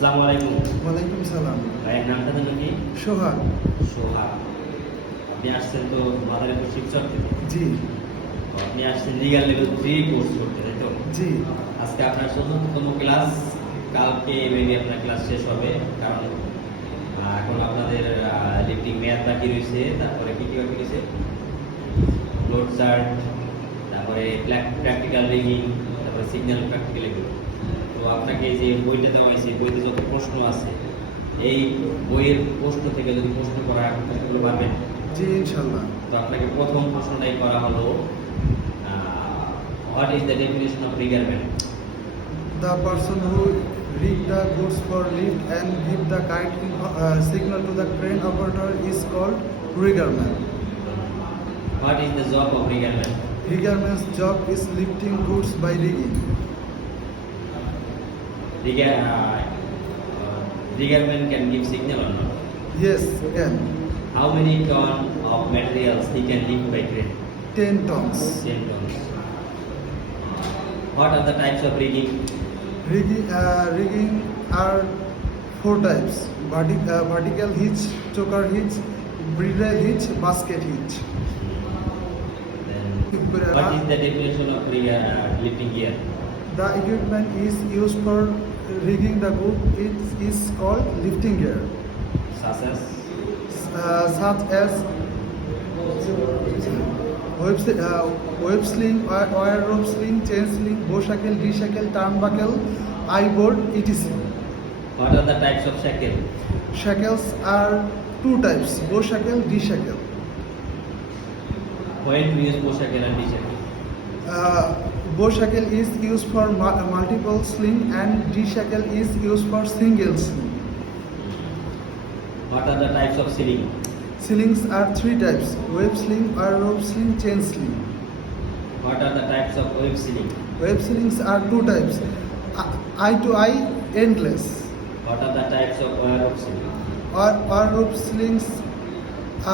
আসসালামু আলাইকুম ওয়ালাইকুম সালাম ভাইয়ের নামটা যেন কি সোহা সোহা আপনি আসছেন তো মাদারীপুর শিক্ষক থেকে জি আপনি আসছেন লিগাল লেভেল থ্রি কোর্স করতে তাই তো জি আজকে আপনার চতুর্থতম ক্লাস কালকে মেবি আপনার ক্লাস শেষ হবে কারণ এখন আপনাদের লিফটিং মেয়াদ বাকি রয়েছে তারপরে কী কী বাকি রয়েছে লোড চার্ট তারপরে প্র্যাকটিক্যাল রিগিং তারপরে সিগন্যাল প্র্যাকটিক্যাল এগুলো আপনাকে যে বইটা দেওয়া হয়েছে বইতে যত প্রশ্ন আছে এই বইয়ের প্রশ্ন থেকে যদি প্রশ্ন করা এখন প্রশ্নগুলো পারবেন জি ইনশাল্লাহ তো আপনাকে প্রথম প্রশ্নটাই করা হলো what is the definition of riggerment the person who rig the goods for lift and give the kind uh, signal to the crane operator is called riggerman. What is the job of riggerman? Riggerman's job is lifting goods by rigging. Rigger, uh, riggerman uh, can give signal or not? Yes, can. How many ton of materials he can lift by crane? 10 tons. 10 tons. What are the types of rigging? Rigging, uh, rigging are four types. uh, vertical hitch, choker hitch, bridle hitch, basket hitch. Then what is the definition of uh, lifting gear? The equipment is used for rigging the group it is called lifting gear. Such as? Uh, such as web, uh, web sling, wire rope sling, chain sling, bow shackle, D shackle, turnbuckle, eye board, etc. What are the types of shackle? Shackles are two types, bow shackle, D shackle. When we use bow shackle and D shackle? বো shackle is used for multiple sling and D shackle is used for singles sling. What are the types of sling? Slings are three types, web sling or rope sling, chain sling. What are the types of web sling? Web slings are two types, eye to eye, endless. What are the types of wire rope sling? Or, or rope slings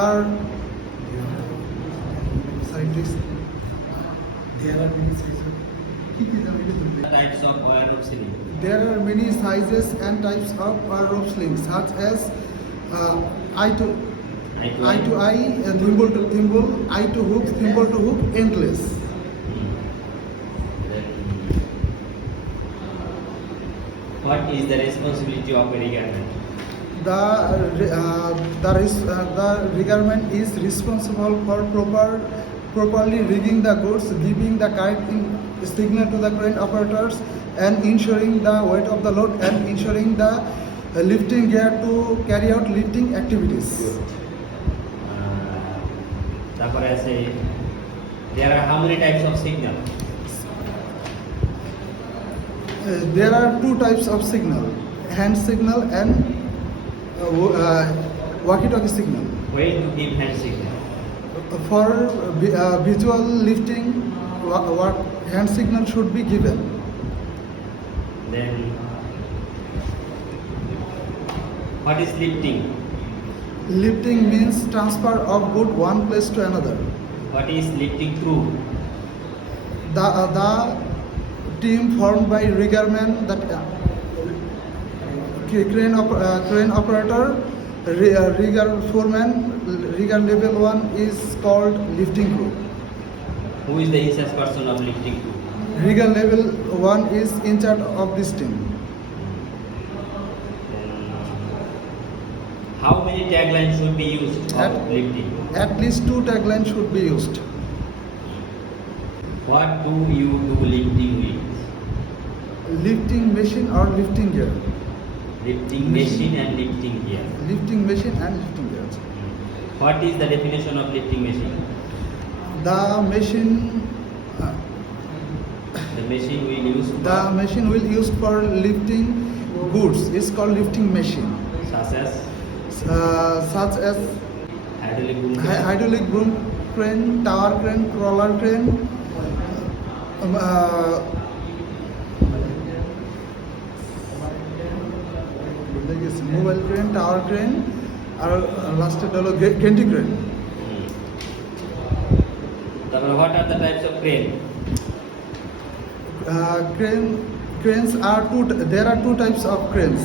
are... Sorry, There are many sizes. and types of wire rope sling, such as uh, eye to eye to eye, to eye and thimble to thimble, eye to hook, thimble to hook, endless. What is the responsibility of a riggerman? The uh, the, uh, the requirement is responsible for proper properly rigging the goods, giving the kite in signal to the crane operators, and ensuring the weight of the load and ensuring the uh, lifting gear to carry out lifting activities. Uh, তারপরে আছে there are how many types of signal? Uh, there are two types of signal: hand signal and uh, wo- uh, walkie-talkie signal. When to give hand signal? for uh, visual lifting, what hand signal should be given? Then, what is lifting? Lifting means transfer of good one place to another. What is lifting through? The, uh, the team formed by riggerman that uh, crane, op uh, crane operator rigor foreman rigor level one is called lifting crew who is the in charge person of lifting crew rigor level one is in charge of this team how many taglines should be used at, lifting at least two taglines should be used what do you do lifting with lifting machine or lifting gear Lifting machine, machine and lifting gear. Lifting machine and lifting gear. What is the definition of lifting machine? The machine. Uh, the machine we use. the machine will use for lifting goods. It's called lifting machine. Such as. Uh, such as. Hydraulic boom. Hydraulic boom crane, tower crane, crawler crane. Um, uh, গেছি mobile crane tower crane আর লাস্টেরটা হলো gantry crane what are the types of crane crane cranes are two there are two types of cranes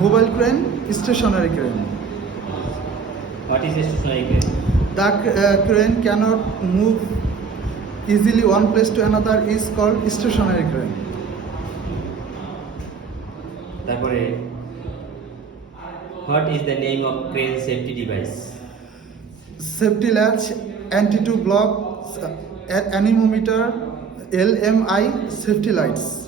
mobile crane stationary crane what is stationary crane the uh, crane cannot move easily one place to another is called stationary crane তারপরে What is the name of crane safety device? Safety latch, anti-2 block, anemometer, LMI, safety lights.